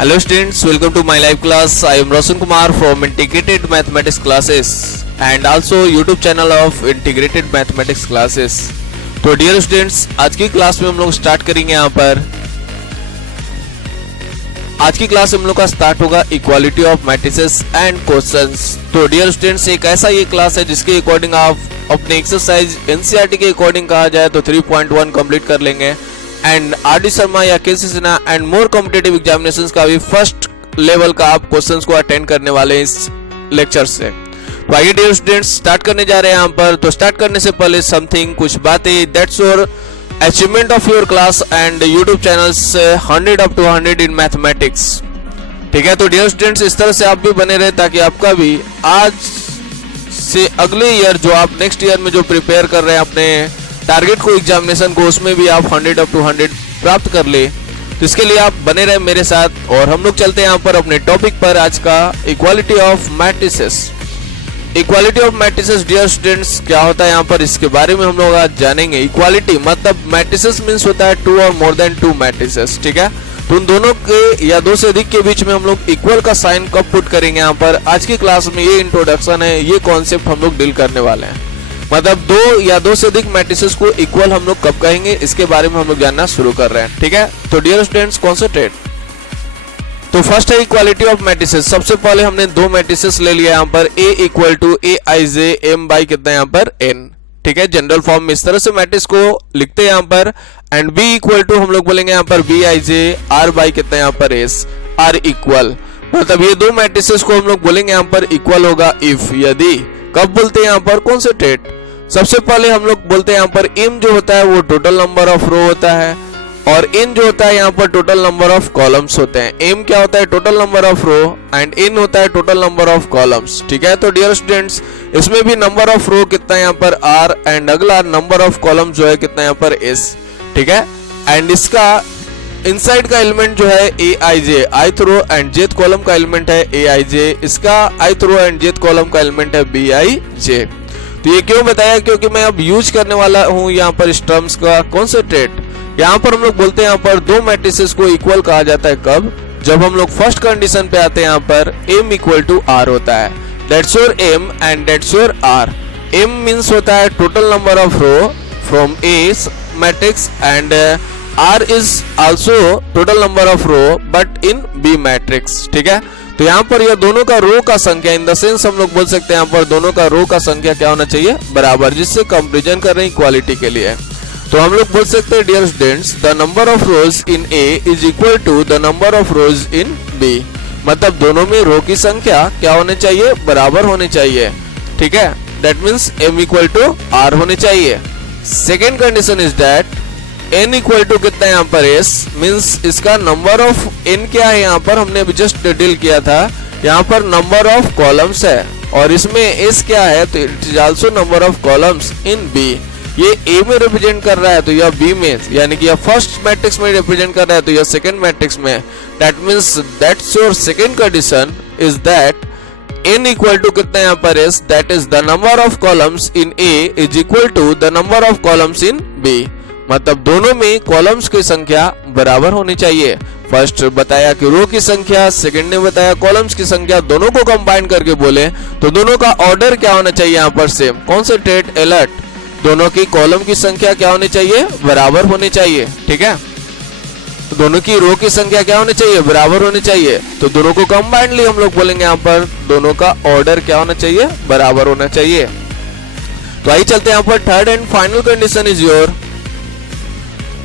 Hello students, welcome to my live class. I am Roshan Kumar from Integrated Mathematics Classes and also YouTube channel of Integrated Mathematics Classes. तो dear students, आज की class में हम लोग start करेंगे यहाँ पर। आज की क्लास हम लोग का स्टार्ट होगा equality of matrices and questions. तो डियर स्टूडेंट्स, एक ऐसा ये क्लास है जिसके अकॉर्डिंग आप अपने एक्सरसाइज एनसीईआरटी के अकॉर्डिंग कहा जाए तो 3.1 कंप्लीट कर लेंगे एंड आरडी शर्मा या KC Sinha and more competitive examinations का भी फर्स्ट लेवल का आप क्वेश्चंस को अटेंड करने वाले हैं इस लेक्चर से। तो आइए डियर स्टूडेंट्स, स्टार्ट करने जा रहे हैं यहाँ पर। तो स्टार्ट करने से पहले समथिंग कुछ बातें, that's your achievement of your class and YouTube channels 100 up to 100 in mathematics. ठीक है, तो डियर स्टूडेंट्स, इस तरह से आप भी बने रहे ताकि आपका भी आज से अगले ईयर जो आप नेक्स्ट ईयर में जो प्रिपेयर कर रहे हैं अपने टारगेट को एग्जामिनेशन को, उसमें भी आप 100 up to 100 प्राप्त कर ले। तो इसके लिए आप बने रहे मेरे साथ और हम लोग चलते हैं यहाँ पर अपने टॉपिक पर आज का, equality of matrices. Equality of matrices dear students क्या होता है यहाँ पर, इसके बारे में हम लोग आज जानेंगे। इक्वालिटी मतलब मैट्रिसेस मींस होता है 2 और मोर देन 2 मैट्रिसेस। ठीक है, तो उन दोनों के या दो से अधिक के बीच में हम लोग इक्वल का साइन कब पुट करेंगे यहाँ पर। आज की क्लास में ये इंट्रोडक्शन है, ये कॉन्सेप्ट हम लोग डील करने वाले हैं। मतलब दो या दो से अधिक मैट्रिसेस को इक्वल हम लोग कब कहेंगे, इसके बारे में हम लोग जानना शुरू कर रहे हैं। ठीक है, तो डियर स्टूडेंट्स कॉन्सेंट्रेट। तो फर्स्ट है इक्वालिटी ऑफ मैट्रिसेस। सबसे पहले हमने दो मैट्रिसेस ले लिया यहाँ पर, A equal to A I J M by कितना यहाँ पर n। ठीक है, जनरल फॉर्म में इस तरह से मैट्रिक्स को लिखते हैं यहाँ पर। एंड B इक्वल टू हम लोग बोलेंगे यहाँ पर B I J R by कितना यहाँ पर एस, आर इक्वल। मतलब ये दो मैट्रिसेस को हम लोग बोलेंगे यहाँ पर इक्वल होगा इफ, यदि। कब बोलते हैं यहाँ पर, कॉन्सेंट्रेट। सबसे पहले हम लोग बोलते हैं यहाँ पर m जो होता है वो टोटल नंबर ऑफ रो होता है और n जो होता है यहाँ पर टोटल नंबर ऑफ कॉलम्स होते हैं। m क्या होता है, total number of row and n होता है टोटल नंबर ऑफ कॉलम्स। ठीक है, तो डियर स्टूडेंट्स, इसमें भी नंबर ऑफ रो कितना यहाँ पर r एंड अगला नंबर ऑफ कॉलम्स जो है कितना यहाँ पर s। ठीक है, एंड इसका इनसाइड का एलिमेंट जो है A I J, ith row and jth column का एलिमेंट है ए आई जे, इसका ith row and jth column का एलिमेंट है बी आई जे। तो ये क्यों बताया, क्योंकि मैं अब यूज करने वाला हूँ यहाँ पर इस टर्म्स का, कॉन्सेंट्रेट। यहाँ पर हम लोग बोलते हैं यहाँ पर दो मैट्रिसेस को इक्वल कहा जाता है कब, जब हम लोग फर्स्ट कंडीशन पे आते हैं यहाँ पर m इक्वल टू r होता है। That's your m and that's your r। m means होता है total number of row from A matrix and r is also total number of row but in B matrix. ठीक है, तो यहाँ पर यह दोनों का रो का संख्या, इन द सेंस हम लोग बोल सकते हैं यहाँ पर दोनों का रो का संख्या क्या होना चाहिए, बराबर, जिससे कंपैरिजन कर रहे हैं इक्वालिटी के लिए। तो हम लोग बोल सकते हैं dear students, the number of rows in A is equal to the number of rows in B। मतलब दोनों में रो की संख्या क्या होने चाहिए, बराबर होने चाहिए। ठीक है, that means m equal to r होने चाहिए। Second condition is that n equal to कितना यहाँ पर s, मींस इसका नंबर ऑफ n क्या है यहाँ पर, हमने अभी जस्ट डील किया था, यहाँ पर नंबर ऑफ कॉलम्स है और इसमें s क्या है, तो it is also number of columns in B। ये A में रिप्रेजेंट कर रहा है तो यह B में, यानी कि यह फर्स्ट मैट्रिक्स में रिप्रेजेंट कर रहा है तो यह सेकंड मैट्रिक्स में। That means that's your second condition is that n equal to कितना यहाँ पर s, that is the number of columns in A is equal to the number of columns in B। मतलब दोनों में columns की संख्या बराबर होनी चाहिए। फर्स्ट बताया कि रो की संख्या, सेकंड ने बताया कॉलम्स की संख्या, दोनों को कंबाइन करके बोले तो दोनों का ऑर्डर क्या होना चाहिए यहाँ पर, सेम। कॉन्सेंट्रेट, अलर्ट, दोनों की कॉलम की संख्या क्या होनी चाहिए, बराबर होनी चाहिए। ठीक है, तो दोनों की रो की संख्या क्या होनी चाहिए, बराबर होनी चाहिए। तो दोनों को कंबाइनली हम लोग बोलेंगे यहाँ पर दोनों का ऑर्डर क्या होना चाहिए, बराबर होना चाहिए। तो आइए चलते हैं यहाँ पर third and final condition is your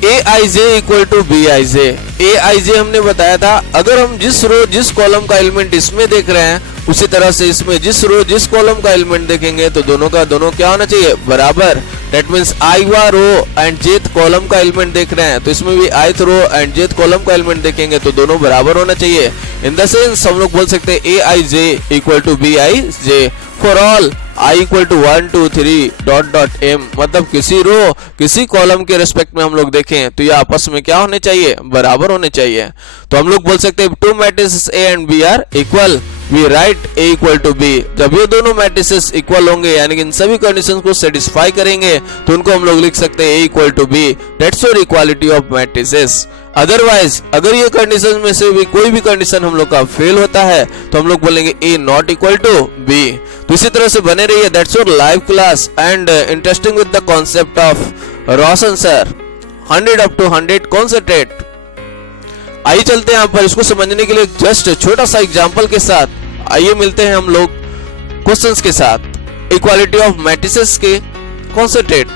A I J equal to B I J. A I J हमने बताया था, अगर हम जिस रो जिस कॉलम का एलिमेंट इसमें देख रहे हैं उसी तरह से इसमें जिस रो जिस कॉलम का एलिमेंट देखेंगे तो दोनों का दोनों क्या होना चाहिए, बराबर। That means i row and jth column का एलिमेंट देख रहे हैं तो इसमें भी ith row and jth column का एलिमेंट देखेंगे तो दोनों बराबर होना चाहिए। इन द सेंस हम लोग बोल सकते हैं A I J equal to B I J for all i equal to 1 2 3 dot dot m। मतलब किसी रो किसी कॉलम के रिस्पेक्ट में हम लोग देखें तो ये आपस में क्या होने चाहिए, बराबर होने चाहिए। तो हम लोग बोल सकते हैं two matrices A and B are equal, we write A equal to B। जब ये दोनों मैट्रिसेस इक्वल होंगे यानी कि इन सभी कंडीशंस को सेटिस्फाई करेंगे तो उनको हम लोग लिख सकते हैं A equal to B। That's your equality of matrices. Otherwise अगर ये कंडीशन में से भी कोई भी कंडीशन हम लोग का फेल होता है तो हम लोग बोलेंगे ए नॉट इक्वल टू बी। तो इसी तरह से बने रहिए। That's your live class and interesting with the concept of Roshan sir 100 up to 100 concentrate. आइए चलते हैं यहाँ पर इसको समझने के लिए जस्ट छोटा सा एग्जांपल के साथ। आइए मिलते हैं हम लोग क्वेश्चंस के साथ। इक्वालिटी ऑफ मैट्रिसेस के कॉन्सेंट्रेट।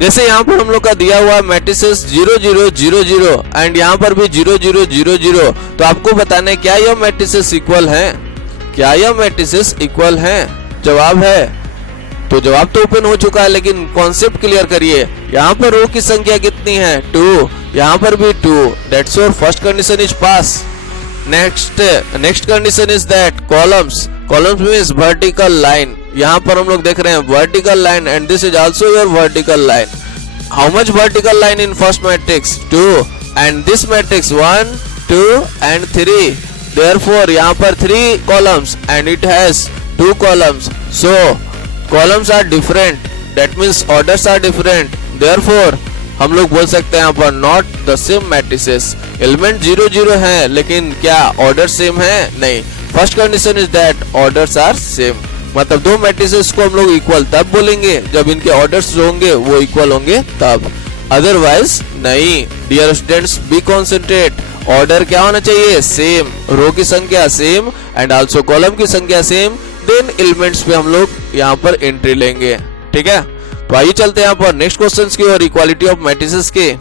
जैसे यहाँ पर हम लोग का दिया हुआ मैट्रिसेस 0 0 0 0 एंड यहाँ पर भी 0 0 0 0। तो आपको बताना है क्या यह मैट्रिसेस इक्वल हैं, क्या यह मैट्रिसेस इक्वल हैं। जवाब है, तो जवाब तो ओपन हो चुका है लेकिन कॉन्सेप्ट क्लियर करिए। यहाँ पर रो की संख्या कितनी है 2, यहाँ पर भी 2। That's your first condition is pass. Next condition is that columns means vertical line. यहाँ पर हम लोग देख रहे हैं vertical line and this is also your vertical line. How much vertical line in first matrix 2 and this matrix 1 2 and 3। Therefore यहाँ पर 3 columns and it has 2 columns. So columns are different, that means orders are different. Therefore हम लोग बोल सकते हैं यहाँ पर not the same matrices. Element 0 0 है लेकिन क्या ऑर्डर सेम है? नहीं। First condition is that orders are same. मतलब दो मैट्रिसेस को हम लोग इक्वल तब बोलेंगे जब इनके ऑर्डर्स जो होंगे वो इक्वल होंगे तब, अदरवाइज नहीं। Dear students be concentrate. Order क्या होना चाहिए? सेम। रो की संख्या सेम एंड आल्सो कॉलम की संख्या सेम। देन एलिमेंट्स पे हम लोग यहाँ पर एंट्री लेंगे। ठीक है, तो आइए चलते हैं यहाँ पर नेक्स्ट क्वेश्चंस की और इक्वालिटी ऑफ मैट्रिसेस के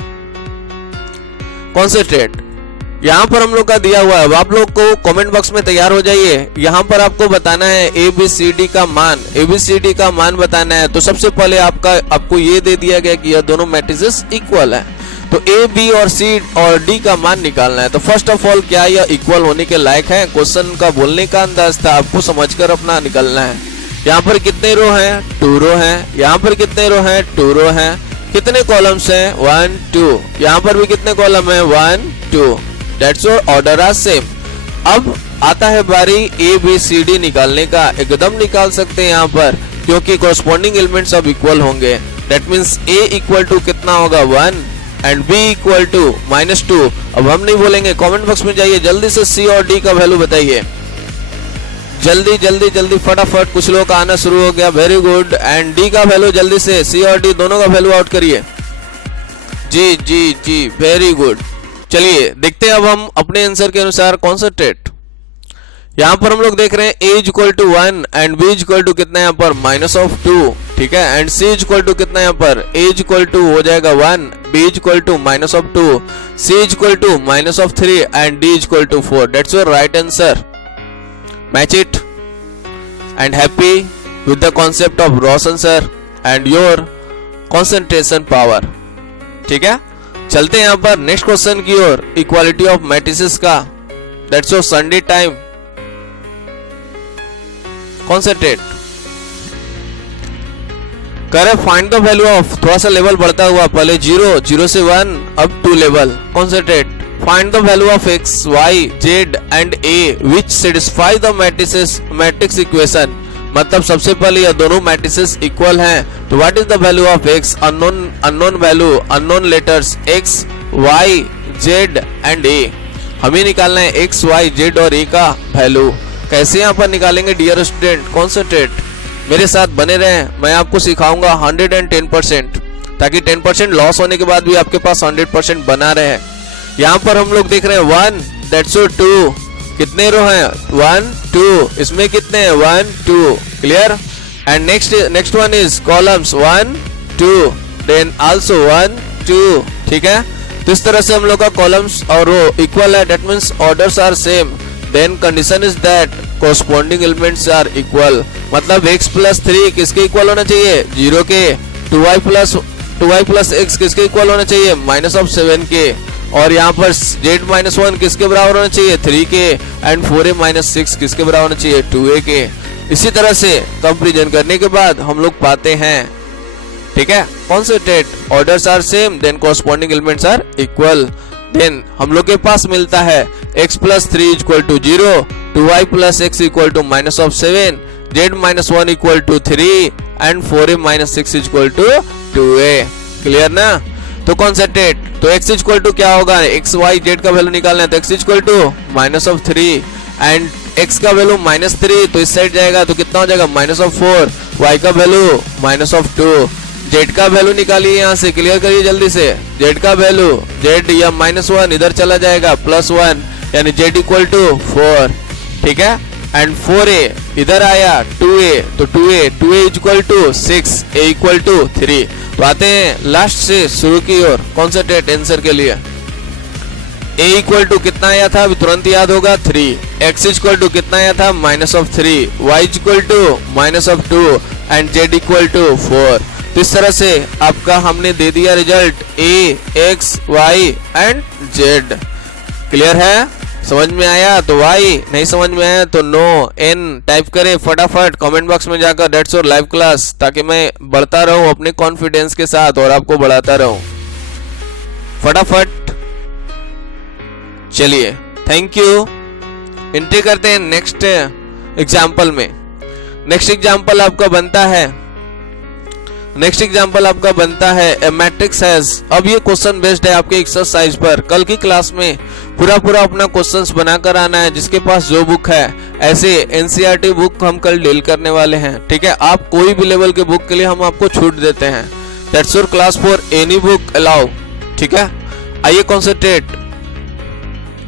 कॉन्सेंट्रेट। यहाँ पर हम लोग का दिया हुआ है। अब आप लोग को कमेंट बॉक्स में तैयार हो जाइए। यहाँ पर आपको बताना है ABCD का मान, ABCD का मान बताना है। तो सबसे पहले आपको ये दे दिया गया कि यह दोनों मैट्रिसेस इक्वल है, तो A, B और C और D का मान निकालना है। तो फर्स्ट ऑफ ऑल क्या यह इक्वल होने के लायक है? क्वेश्चन का बोलने का अंदाज था, आपको समझकर अपना निकालना है। यहाँ पर कितने रो हैं? 2 रो हैं। यहाँ पर कितने रो हैं? 2 रो हैं। कितने कॉलम्स हैं? 1 2। यहाँ पर भी कितने कॉलम हैं? 1 2। That's your order are same. अब आता है बारी ABCD निकालने का। एकदम निकाल सकते हैं यहाँ पर क्योंकि कॉरस्पॉन्डिंग एलिमेंट्स अब इक्वल होंगे। That means A equal to कितना होगा? 1 एंड B इक्वल टू -2। अब हम नहीं बोलेंगे, कमेंट बॉक्स में जाइए जल्दी से C और D का वैल्यू बताइए। जल्दी जल्दी जल्दी फटाफट, कुछ लोगों का आना शुरू हो गया। Very good. एंड D का वैल्यू जल्दी से, C और D दोनों का वैल्यू आउट करिए। जी जी जी, वेरी गुड। चलिए देखते हैं अब हम अपने आंसर के अनुसार कॉन्सेंट्रेट। यहाँ पर हम लोग देख रहे हैं A is equal to 1 and B is equal to कितना यहाँ पर? -2। ठीक है, and C is equal to कितना यहाँ पर? A इज इक्वल टू हो जाएगा 1, B is equal to -2, C is equal to -3 and D is equal to 4। That's your right answer. Match it and happy with the concept of Roshan sir and your concentration power. ठीक है, चलते हैं यहाँ पर next question की ओर, equality of matrices का। That's your Sunday time. Concentrate करे फाइंड द वैल्यू ऑफ, थोड़ा सा लेवल बढ़ता हुआ, पहले 0 0 से 1 अब 2 level. Concentrate find the value of x, y, z and a which satisfy the matrix equation. मतलब सबसे पहले यह दोनों मैट्रिसेस इक्वल हैं, तो what is the value of x? Unknown value, unknown letters x, y, z and a। हमें निकालना है x, y, z और a का वैल्यू। कैसे यहाँ पर निकालेंगे डियर स्टूडेंट? कॉन्सेंट्रेट मेरे साथ बने रहें, मैं आपको सिखाऊंगा 110%, ताकि 10% लॉस होने के बाद भी आपके पास 100% बना रहे। यहाँ पर हम लोग देख रहे हैं 1, दैट्स योर 2। कितने रो हैं? 1 2। इसमें कितने हैं? 1 2। Clear? And next one is columns 1 2 then also 1 2। ठीक है, तो इस तरह से हम लोग का कॉलम्स और रो इक्वल है, that means orders are same. Then condition is that corresponding elements are equal. मतलब x + 3 किसके इक्वल होना चाहिए? 0 के। 2y + x किसके इक्वल होना चाहिए? -7 के। और यहाँ पर z - 1 किसके बराबर होना चाहिए? 3 के। एंड 4a - 6 किसके बराबर होना चाहिए? 2a के। इसी तरह से कंपैरिजन करने के बाद हम लोग पाते हैं, ठीक है, concentrate orders are same, then corresponding elements are equal. Then हम लोग के पास मिलता है x + 3 = 0, 2y + x = -7, z - 1 = 3 and 4a - 6 = 2a। Clear ना? तो कॉन्सेंट्रेट, तो x इक्वल टू क्या होगा, x y z का वैल्यू निकालना है तो x equal to -3 and x का वैल्यू -3 तो इस साइड जाएगा तो कितना हो जाएगा -4, y का वैल्यू -2, z का वैल्यू निकालिए, यहाँ से क्लियर करिए जल्दी से, z का वैल्यू z या -1 इधर चला जाएगा +1 यानी z इक्वल टू 4, ठीक है। एंड 4a इधर आया 2a तो 2a equal to 6, a equal to 3। तो आते हैं लास्ट से शुरू की ओर कॉन्सेंट्रेट आंसर के लिए। a इक्वल टू कितना आया था अभी तुरंत याद होगा 3, x इक्वल टू कितना आया था -3, y equal to -2 and z equal to 4। तो इस तरह से आपका हमने दे दिया result a, x, y and z। Clear है, समझ में आया तो y, नहीं समझ में आया तो नो n टाइप करें फटाफट कमेंट बॉक्स में जाकर दैट्स योर लाइव क्लास, ताकि मैं बढ़ता रहूं अपने कॉन्फिडेंस के साथ और आपको बढ़ाता रहूं फटाफट। चलिए थैंक यू। एंट्री करते हैं नेक्स्ट एग्जाम्पल में। नेक्स्ट एग्जाम्पल आपका बनता है ए मैट्रिक्स हैज। अब ये क्वेश्चन बेस्ड है आपके एक्सरसाइज पर। कल की क्लास में पूरा अपना क्वेश्चंस बनाकर आना है, जिसके पास जो बुक है, ऐसे एनसीईआरटी बुक हम कल डील करने वाले हैं, ठीक है। आप कोई भी लेवल के बुक के लिए हम आपको छूट देते हैं, that's your class for any book allow, ठीक है। आइए concentrate.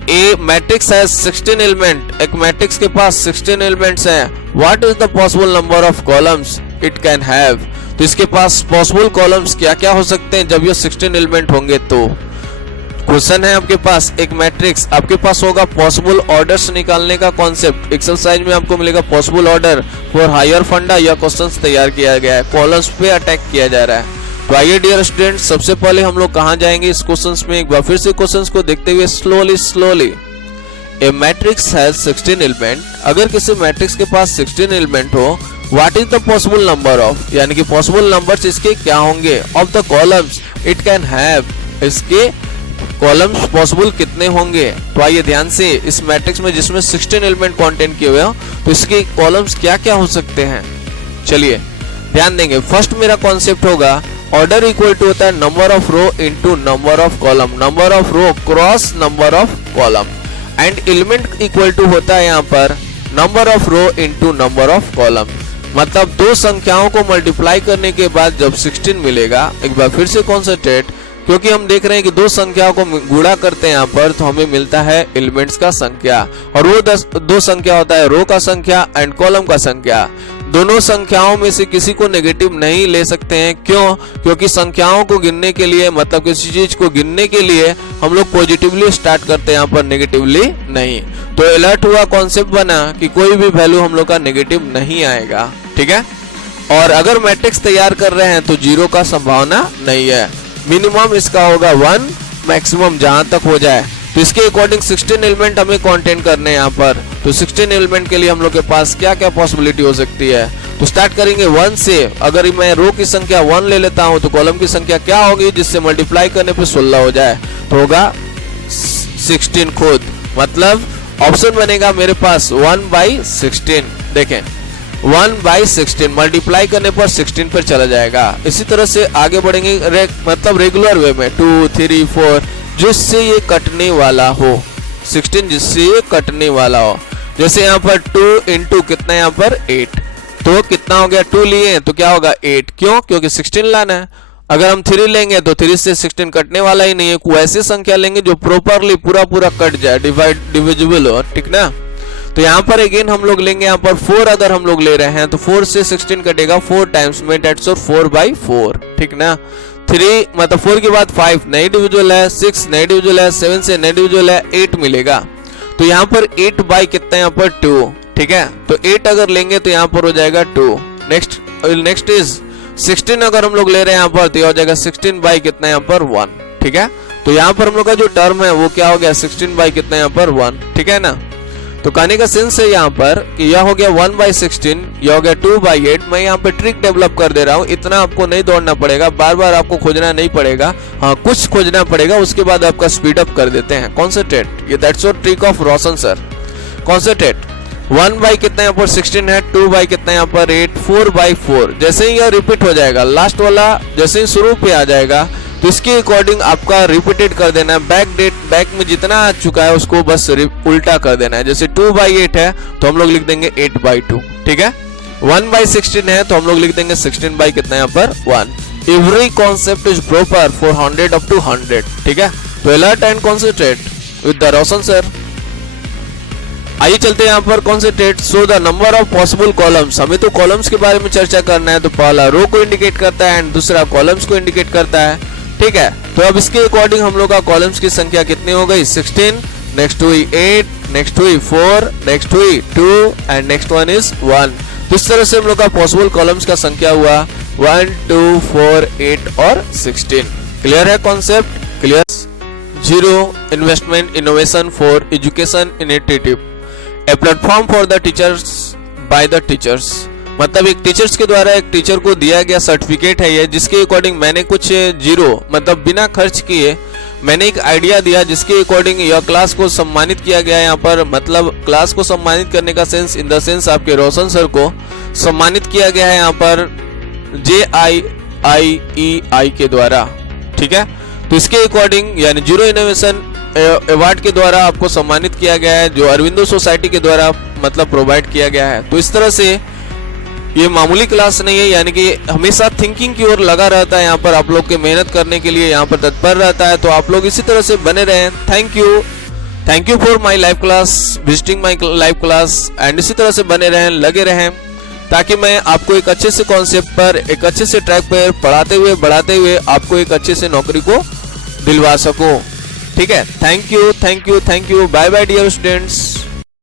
A matrix has 16 element, एक मैट्रिक्स के पास 16 एलिमेंट्स हैं। What is the possible number of columns it can have. तो इसके पास पॉसिबल कॉलम्स क्या क्या हो सकते हैं जब ये 16 एलिमेंट होंगे। तो क्वेश्चन है आपके पास एक मैट्रिक्स, आपके पास होगा पॉसिबल ऑर्डर्स निकालने का कॉन्सेप्ट। एक्सरसाइज में आपको मिलेगा पॉसिबल ऑर्डर फॉर हायर फंडा, या क्वेश्चंस तैयार किया गया है, कॉलम्स पे अटैक किया जा रहा है। तो आइए डियर स्टूडेंट, सबसे पहले हम लोग कहाँ जाएंगे इस क्वेश्चंस में, एक बार फिर से क्वेश्चंस को देखते हुए slowly. A matrix has 16 element. अगर किसी मैट्रिक्स के पास 16 एलिमेंट हो, what is the possible number of, यानी कि पॉसिबल नंबर्स इसके क्या होंगे, of the columns it can have, इसके कॉलम्स पॉसिबल कितने होंगे। तो आइए ध्यान से, इस मैट्रिक्स में जिसमें 16 एलिमेंट कंटेंट किए हुए हो, तो इसके कॉलम्स क्या क्या हो सकते हैं। चलिए ध्यान देंगे। फर्स्ट मेरा कॉन्सेप्ट होगा ऑर्डर इक्वल टू होता है number of row into number of column, number of row cross number of column, and element equal to होता है यहाँ पर number of row into number of column. मतलब दो संख्याओं को मल्टीप्लाई करने के बाद जब 16 मिलेगा, एक बार फिर से कॉन्सेंट्रेट, क्योंकि हम देख रहे हैं कि दो संख्याओं को गुणा करते हैं यहाँ पर, तो हमें मिलता है एलिमेंट्स का संख्या, और वो दो संख्या होता है रो का संख्या एंड कॉलम का संख्या। दोनों संख्याओं में से किसी को नेगेटिव नहीं ले सकते हैं। क्यों? क्योंकि संख्याओं को गिनने के लिए, मतलब किसी चीज को गिनने के लिए हम लोग पॉजिटिवली स्टार्ट करते हैं, यहाँ पर नेगेटिवली नहीं। तो अलर्ट हुआ, कॉन्सेप्ट बना कि कोई भी वैल्यू हम लोग का नेगेटिव नहीं आएगा, ठीक है। और अगर मैट्रिक्स तैयार कर रहे हैं तो जीरो का संभावना नहीं है, मिनिमम इसका होगा 1, मैक्सिमम जहां तक हो जाए। तो इसके अकॉर्डिंग 16 एलिमेंट हमें कंटेंट करने हैं यहाँ पर। तो 16 एलिमेंट के लिए हम लोग के पास क्या क्या पॉसिबिलिटी हो सकती है। तो स्टार्ट करेंगे 1 से। अगर मैं रो की संख्या 1 ले लेता हूँ तो कॉलम की संख्या क्या होगी, जिससे मल्टीप्लाई करने पे 16 हो जाए, तो होगा 16 खुद। मतलब ऑप्शन बनेगा मेरे पास 1/16। देखें 1/16 मल्टीप्लाई करने पर 16 पर चला जाएगा। इसी तरह से आगे बढ़ेंगे मतलब रेगुलर वे में 2, 3, 4 जिससे ये कटने वाला हो, 16 जिससे ये कटने वाला हो। जैसे यहाँ पर 2 इंटू कितना, यहाँ पर 8, तो कितना हो गया, 2 लिए तो क्या होगा 8। क्यों? क्योंकि 16 लाना है। अगर हम 3 लेंगे तो 3 से 16 कटने वाला ही नहीं है। कोई ऐसी संख्या लेंगे जो प्रॉपरली पूरा कट जाए, डिविजिबल हो, ठीक ना। तो यहाँ पर अगेन हम लोग लेंगे यहाँ पर 4। अगर हम लोग ले रहे हैं तो 4 से 16 कटेगा 4 टाइम्स में, डेट्स 4/4, ठीक ना। 3 मतलब 4 के बाद 5 नई डिविजुअल है, 6 नई डिविजुअल है, 7 से नई डिविजुअल है, 8 मिलेगा। तो यहाँ पर 8 बाई कितना, यहाँ पर 2, ठीक है। तो 8 अगर लेंगे तो यहाँ पर हो जाएगा 2। नेक्स्ट इज 16 अगर हम लोग ले रहे हैं यहाँ पर तो हो जाएगा 16 बाई कितना, यहाँ पर 1, ठीक है। तो यहाँ पर हम लोग का जो टर्म है वो क्या हो गया, 16 बाई कितना, यहाँ पर 1, ठीक है ना। तो कहने का सेंस है यहाँ पर कि यह हो गया 1/16, यह हो गया 2/8। मैं यहाँ पे ट्रिक डेवलप कर दे रहा हूँ, इतना आपको नहीं दौड़ना पड़ेगा, बार बार आपको खोजना नहीं पड़ेगा। हाँ कुछ खोजना पड़ेगा, उसके बाद आपका स्पीड अप कर देते हैं। कॉन्सेंट्रेट, ये that's your trick of Roshan sir. Concentrate 1 by कितना यहाँ पर 16 है, 2 बाई कितना यहाँ पर 8, 4/4। जैसे ही यह रिपीट हो जाएगा, लास्ट वाला जैसे ही शुरू पे आ जाएगा तो इसके अकॉर्डिंग आपका रिपीटेड कर देना है। बैक में जितना आ चुका है उसको बस उल्टा कर देना है। जैसे 2/8 है तो हम लोग लिख देंगे 8/2, ठीक है। 1/16 है तो हम लोग लिख देंगे 16 बाई कितना यहाँ पर 1। Every concept is proper for 100 up to 100, ठीक है। तो alert and concentrate with the Roshan sir. आइए चलते हैं यहाँ पर concentrate. So the number of possible columns, हमें तो कॉलम्स के बारे में चर्चा करना है। तो पहला रो को इंडिकेट करता है एंड दूसरा कॉलम्स को इंडिकेट करता है, ठीक है। तो अब इसके अकॉर्डिंग हम लोग का कॉलम्स की संख्या कितनी हो गई 16, नेक्स्ट हुई 8, नेक्स्ट हुई 4, नेक्स्ट हुई 2 एंड नेक्स्ट वन इज 1। तो इस तरह से हम लोग का पॉसिबल कॉलम्स का संख्या हुआ 1, 2, 4, 8 और 16। क्लियर है concept? Clear. 0 investment innovation for education initiative, a platform for the teachers by the teachers. मतलब एक टीचर्स के द्वारा एक टीचर को दिया गया सर्टिफिकेट है ये, जिसके अकॉर्डिंग मैंने कुछ जीरो मतलब बिना खर्च किए मैंने एक आइडिया दिया, जिसके अकॉर्डिंग यह क्लास को सम्मानित किया गया है यहाँ पर। मतलब क्लास को सम्मानित करने का सेंस इन द सेंस आपके रोशन सर को सम्मानित किया गया है यहाँ पर JIIEI के द्वारा, ठीक है। तो इसके अकॉर्डिंग यानी जीरो इनोवेशन अवार्ड के द्वारा आपको सम्मानित किया गया है, जो अरविंदो सोसाइटी के द्वारा मतलब प्रोवाइड किया गया है। तो इस तरह से ये मामूली क्लास नहीं है, यानी कि हमेशा थिंकिंग की ओर लगा रहता है यहाँ पर, आप लोग के मेहनत करने के लिए यहाँ पर तत्पर रहता है। तो आप लोग इसी तरह से बने रहें। Thank you for my live class, visiting my live class and इसी तरह से बने रहें, लगे रहें, ताकि मैं आपको एक अच्छे से कॉन्सेप्ट पर, एक अच्छे से ट्रैक पर पढ़ाते हुए बढ़ाते हुए आपको एक अच्छे से नौकरी को दिलवा सकूं, ठीक है। Thank you, bye bye dear students.